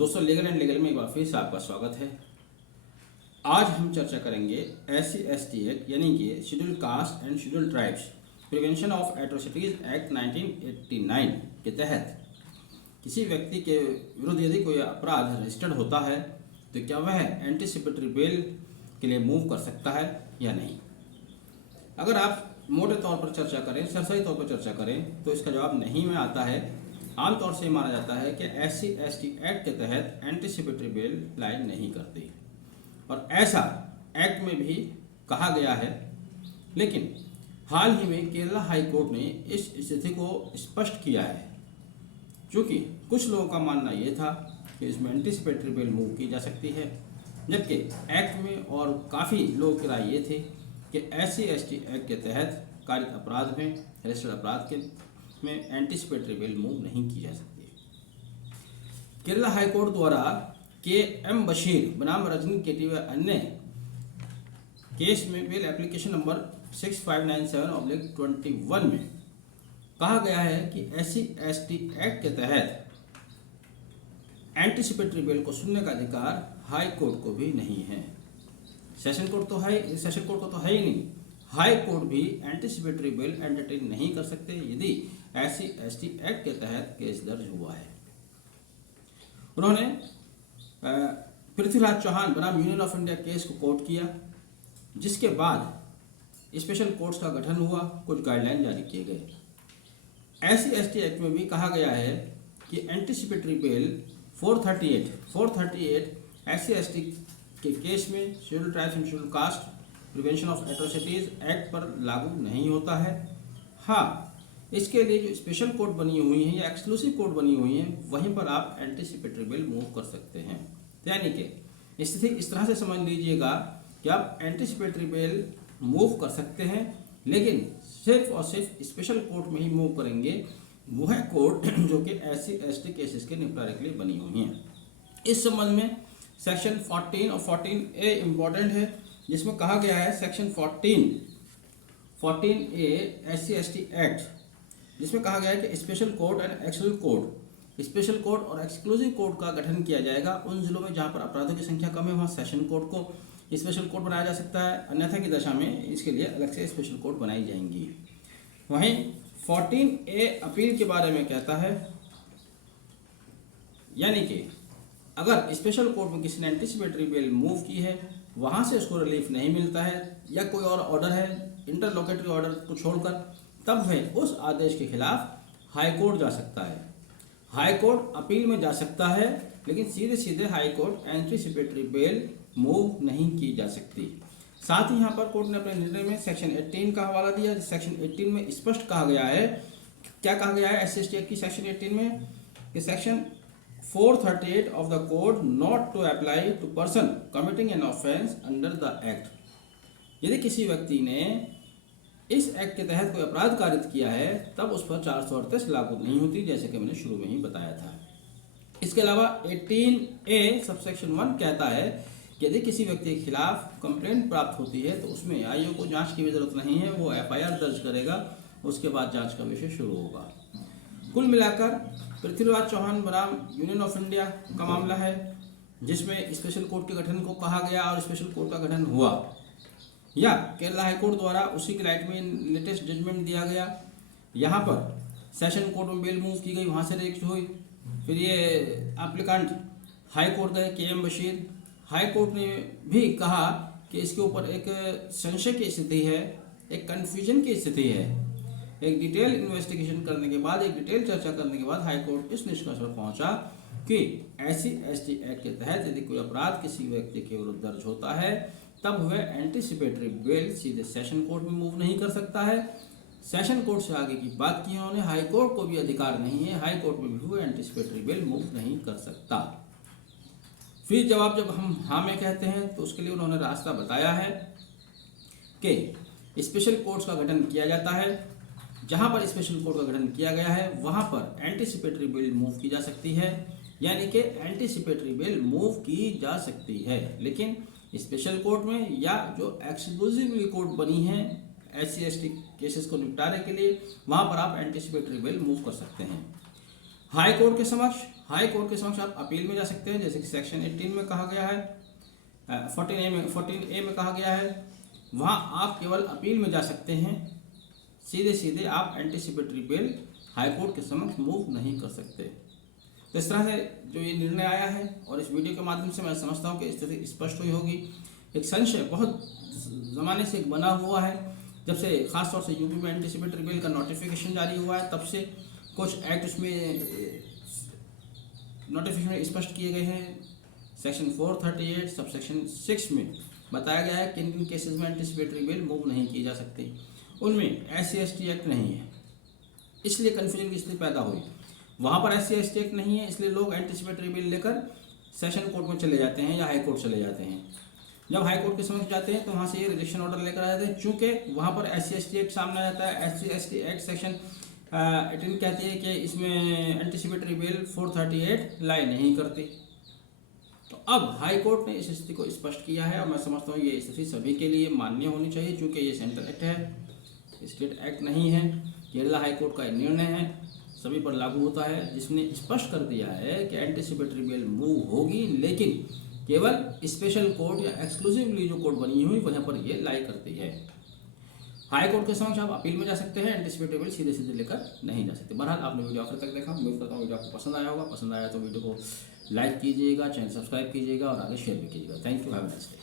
दोस्तों legal and legal में एक बार फिर से आपका स्वागत है। आज हम चर्चा करेंगे SC/ST एक्ट यानी कि schedule caste and schedule tribes prevention of atrocities act 1989 के तहत किसी व्यक्ति के विरुद्ध यदि कोई अपराध रजिस्टर्ड होता है तो क्या वह एंटीसिपेटरी बेल के लिए मूव कर सकता है या नहीं। अगर आप मोटे तौर पर चर्चा करें, सरसरी तौर पर चर्चा करें तो इसका जवाब नहीं में आता है। आमतौर से माना जाता है कि SC/ST एक्ट के तहत एंटीसिपेटरी बेल अप्लाई नहीं करती और ऐसा एक्ट में भी कहा गया है। लेकिन हाल ही में केरला हाई कोर्ट ने इस स्थिति को स्पष्ट किया है, क्योंकि कुछ लोगों का मानना यह था कि इसमें एंटीसिपेटरी बेल मूव की जा सकती है, जबकि एक्ट में और काफ़ी लोगों की राय ये थी कि SC/ST एक्ट के तहत कारित अपराध में, रजिस्टर्ड अपराध के में एंटीसिपेटरी बेल मूव नहीं की जा सकती। केरला हाई कोर्ट द्वारा KM बशीर बनाम रजनी केटी व अन्य केस में बेल एप्लीकेशन नंबर 6597/21 में कहा गया है कि SC/ST एक्ट के तहत एंटीसिपेटरी बेल को सुनने का अधिकार हाई कोर्ट को भी नहीं है। सेशन कोर्ट को तो है ही नहीं। हाई कोर्ट भी एंटीसिपेटरी बेल एंटरटेन नहीं कर सकते यदि SC/ST एक्ट के तहत केस दर्ज हुआ है। उन्होंने पृथ्वीराज चौहान बनाम यूनियन ऑफ इंडिया केस को कोर्ट किया, जिसके बाद स्पेशल कोर्ट्स का गठन हुआ, कुछ गाइडलाइन जारी किए गए। SC/ST एक्ट में भी कहा गया है कि एंटीसिपेटरी बेल 438 SC/ST के केस में schedule tribes and schedule caste prevention of atrocities act पर लागू नहीं होता है। हाँ, इसके लिए जो स्पेशल कोर्ट बनी हुई है या एक्सक्लूसिव कोर्ट बनी हुई है, वहीं पर आप एंटीसिपेटरी बेल मूव कर सकते हैं। यानी कि स्थिति इस तरह से समझ लीजिएगा कि आप एंटीसिपेटरी बेल मूव कर सकते हैं, लेकिन सिर्फ और सिर्फ स्पेशल कोर्ट में ही मूव करेंगे, वह कोर्ट जो कि SC/ST केसेस के निपटारे के लिए बनी हुई हैं। इस संबंध में सेक्शन 14 और 14A इम्पॉर्टेंट है, जिसमें कहा गया है सेक्शन 14A SC/ST एक्ट, जिसमें कहा गया है कि special court and exclusive court, special court और एक्सक्लूसिव कोर्ट का गठन किया जाएगा उन जिलों में जहां पर अपराधों की संख्या कम है, वहां सेशन कोर्ट को स्पेशल कोर्ट बनाया जा सकता है, अन्यथा की दशा में इसके लिए अलग से स्पेशल कोर्ट बनाई जाएंगी। वहीं 14A अपील के बारे में कहता है, यानी कि अगर स्पेशल कोर्ट में किसी ने एंटीसिपेटरी बेल मूव की है, वहां से उसको रिलीफ नहीं मिलता है या कोई और ऑर्डर है इंटरलोकेटरी ऑर्डर को छोड़कर, तब वह उस आदेश के खिलाफ हाई कोर्ट जा सकता है। हाई कोर्ट अपील में जा सकता है, लेकिन सीधे सीधे high court anticipatory bail move नहीं की जा सकती। साथ ही यहाँ पर कोर्ट ने अपने निर्णय में सेक्शन 18 का हवाला दिया। सेक्शन 18 में स्पष्ट कहा गया है, क्या कहा गया है SC/ST एक्ट की सेक्शन 18 में कि section 438 of the code not to apply to person committing an offence under the act। यदि किसी व्यक्ति ने इस एक्ट के तहत कोई अपराध कारित किया है, तब उस पर 438 लागू नहीं होती, जैसे कि मैंने शुरू में ही बताया था। इसके अलावा 18A सबसेक्शन 1 कहता है कि यदि किसी व्यक्ति के खिलाफ कंप्लेंट प्राप्त होती है तो उसमें IO को जांच की भी जरूरत नहीं है, वो FIR दर्ज करेगा, उसके बाद जांच का विषय शुरू होगा। कुल मिलाकर पृथ्वीराज चौहान बनाम यूनियन ऑफ इंडिया का मामला है, जिसमें स्पेशल कोर्ट के गठन को कहा गया और स्पेशल कोर्ट का गठन हुआ, या केरला हाई कोर्ट द्वारा उसी के लाइट में लेटेस्ट जजमेंट दिया गया। यहाँ पर सेशन कोर्ट में बेल मूव की गई, वहाँ से रिजेक्ट हुई, फिर ये एप्लीकेंट हाई कोर्ट गए KM बशीर। हाई कोर्ट ने भी कहा कि इसके ऊपर एक संशय की स्थिति है, एक कन्फ्यूजन की स्थिति है। एक डिटेल इन्वेस्टिगेशन करने के बाद, एक डिटेल चर्चा करने के बाद हाई कोर्ट इस निष्कर्ष पर पहुंचा कि SC/ST एक्ट के तहत यदि कोई अपराध किसी व्यक्ति के विरुद्ध दर्ज होता है, तब वह एंटीसिपेटरी बेल सीधे सेशन कोर्ट में मूव नहीं कर सकता है। सेशन कोर्ट से आगे की बात की उन्होंने, हाई कोर्ट को भी अधिकार नहीं है, हाई कोर्ट में भी वो एंटीसिपेटरी बेल मूव नहीं कर सकता। फिर जवाब जब हम हाँ में कहते हैं तो उसके लिए उन्होंने रास्ता बताया है कि स्पेशल कोर्ट्स का गठन किया जाता है। जहां पर स्पेशल कोर्ट का गठन किया गया है, वहां पर एंटीसिपेटरी बेल मूव की जा सकती है, यानी कि एंटीसिपेटरी बेल मूव की जा सकती है। लेकिन स्पेशल कोर्ट में या जो एक्सक्लूसिवली कोर्ट बनी है SC/ST केसेस को निपटाने के लिए, वहां पर आप एंटीसिपेटरी बेल मूव कर सकते हैं। हाई कोर्ट के समक्ष हाई कोर्ट के समक्ष आप अपील में जा सकते हैं, जैसे कि सेक्शन 18 में कहा गया है, 14A में कहा गया है। वहाँ आप केवल अपील में जा सकते हैं, सीधे आप एंटीसिपेटरी बेल हाई कोर्ट के समक्ष मूव नहीं कर सकते। तो इस तरह से जो ये निर्णय आया है, और इस वीडियो के माध्यम से मैं समझता हूँ कि स्थिति स्पष्ट हुई होगी। एक संशय बहुत ज़माने से बना हुआ है, जब से खासतौर से यूपी में एंटीसिपेटरी बिल का नोटिफिकेशन जारी हुआ है, तब से कुछ एक्ट उसमें नोटिफिकेशन स्पष्ट किए गए हैं। सेक्शन 438 सब सेक्शन 6 में बताया गया है किन किन केसेस में एंटीसिपेटरी बिल मूव नहीं की जा सकती। उनमें SC/ST एक्ट नहीं है, इसलिए कन्फ्यूजन की स्थिति पैदा हुई। वहाँ पर SC/ST एक्ट नहीं है, इसलिए लोग एंटीसिपेटरी बिल लेकर सेशन कोर्ट में चले जाते हैं या हाई कोर्ट चले जाते हैं। जब हाई कोर्ट के समक्ष जाते हैं तो वहाँ से ये रिजेक्शन ऑर्डर लेकर आ जाते हैं, चूँकि वहाँ पर SC/ST एक्ट सामने आ जाता है। SC/ST एक्ट सेक्शन 18 कहती है कि इसमें एंटीसिपेटरी बिल 438 लाई नहीं करती। तो अब हाई कोर्ट ने इस स्थिति को स्पष्ट किया है, और मैं समझता हूँ ये स्थिति सभी के लिए मान्य होनी चाहिए, क्योंकि ये सेंट्रल एक्ट है, स्टेट एक्ट नहीं है। केरला हाई कोर्ट का निर्णय है, सभी पर लागू होता है, जिसने स्पष्ट कर दिया है कि एंटीसिपेटरी बिल मूव होगी, लेकिन केवल स्पेशल कोर्ट या एक्सक्लूसिवली जो कोर्ट बनी हुई वहाँ पर ये लाई करती है। हाई कोर्ट के समक्ष आप अपील में जा सकते हैं, एंटीसिपेटरी बिल सीधे लेकर नहीं जा सकते। बहरहाल आपने वीडियो आखिर तक देखा, उम्मीद करता हूँ वीडियो आपको पसंद आया होगा। पसंद आया तो वीडियो को लाइक कीजिएगा, चैनल सब्सक्राइब कीजिएगा और आगे शेयर भी कीजिएगा। Thank you, have a nice day.